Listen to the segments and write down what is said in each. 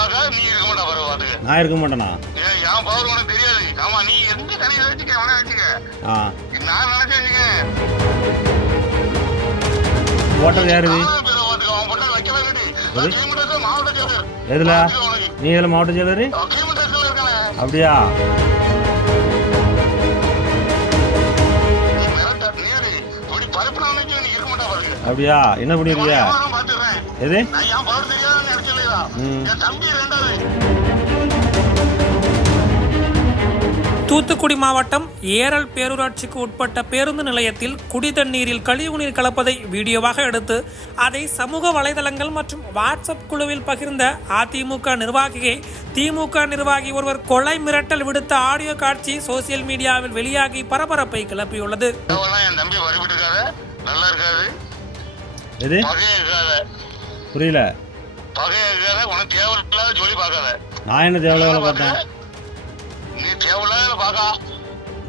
பார்க்க நீ இருக்க மாட்டா பாரு பாத்துக்க. நான் இருக்க மாட்டேனா? என் பவர் உனக்கு தெரியாது. ஆமா நீ எந்த தனியை வச்சுக்க அவனை வச்சுக்க. நான் நினைச்சேன் போட்டது யாரு? எதுல? நீ எதுல மாவட்ட செயலர்? அப்படியா? அப்படியா? என்ன பண்ணிருக்கிய? எது? தூத்துக்குடி மாவட்டம் ஏரல் பேரூராட்சிக்கு உட்பட்ட பேருந்து நிலையத்தில் குடிதண்ணீரில் கழிவுநீர் கலப்பதை வீடியோவாக எடுத்து அதை சமூக வலைதளங்கள் மற்றும் வாட்ஸ்அப் குழுவில் பகிர்ந்த அதிமுக நிர்வாகியை திமுக நிர்வாகி ஒருவர் கொலை மிரட்டல் விடுத்த ஆடியோ காட்சி சோசியல் மீடியாவில் வெளியாகி பரபரப்பை கிளப்பியுள்ளது. புரியல. நான் என்ன தேவையில்ல பார்த்தேன்?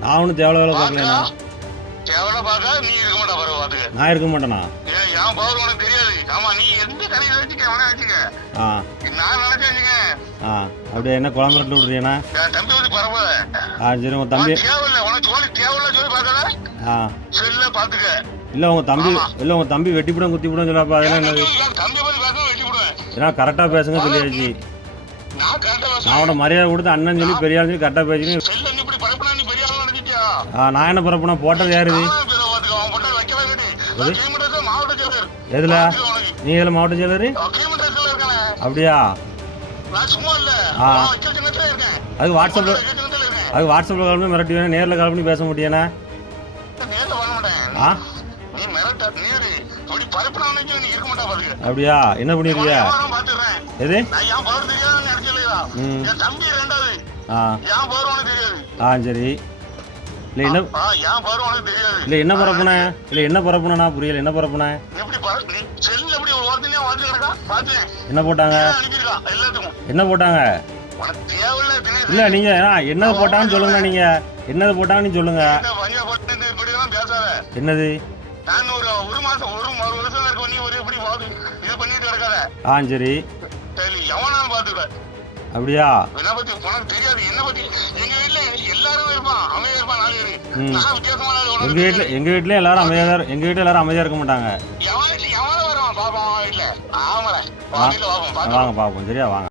நான் ஒன்னும் தேவையில்ல பார்க்கல. நீ இருக்க மாட்டா பாரு பாத்துக்க. நான் இருக்க மாட்டேனா? என் பவர் உனக்கு தெரியாது. ஆமா நீ எந்த தனியை வச்சுக்க அவனை வச்சுக்க. நான் நினைச்சேன் அப்படியே என்ன குழம்பு ரெண்டு விடுறீனா? என் தம்பி வந்து பரவாயில்ல. சரி உங்க தம்பி தேவையில்ல உனக்கு சொல்லி தேவையில்ல சொல்லி பார்க்காத. செல்ல பாத்துக்க. இல்ல உங்க தம்பி வெட்டிப்படம் குத்திப்படம் சொல்லாப்பா. அதெல்லாம் என்னது? தம்பி பத்தி பேச வெட்டிப்படுவேன். ஏன்னா கரெக்டா பேசுங்க சொல்லியாச்சு. நான் உன மரியாதை கொடுத்து அண்ணன் சொல்லி பெரிய ஆள் சொல்லி கரெக்டா பேசுறேன். நான் என்ன பரப்புனா? போட்டது யாரு? எதுல? நீ எதுல மாவட்ட செயலர்? அப்படியா? அது வாட்ஸ்அப்ல கால் பண்ணி மிரட்டி வேணும். நேரில் கால் பண்ணி பேச முடியானே? அப்படியா? என்ன பண்ணிருக்கிய? எது? சரி. இல்ல என்ன பரப்புன? இல்ல என்ன பரப்புனா புரியல. என்ன பரப்புன? என்ன போட்டாங்க? என்ன போட்டாங்க? இல்ல நீங்க என்னது போட்டாங்கன்னு சொல்லுங்க. நீங்க என்னது போட்டாங்கன்னு சொல்லுங்க. என்னது? சரி. அப்படியா? எங்க வீட்ல எல்லாரும் அமைதியா இருக்க மாட்டாங்க. வாங்க பாப்போம். சரியா? வாங்க.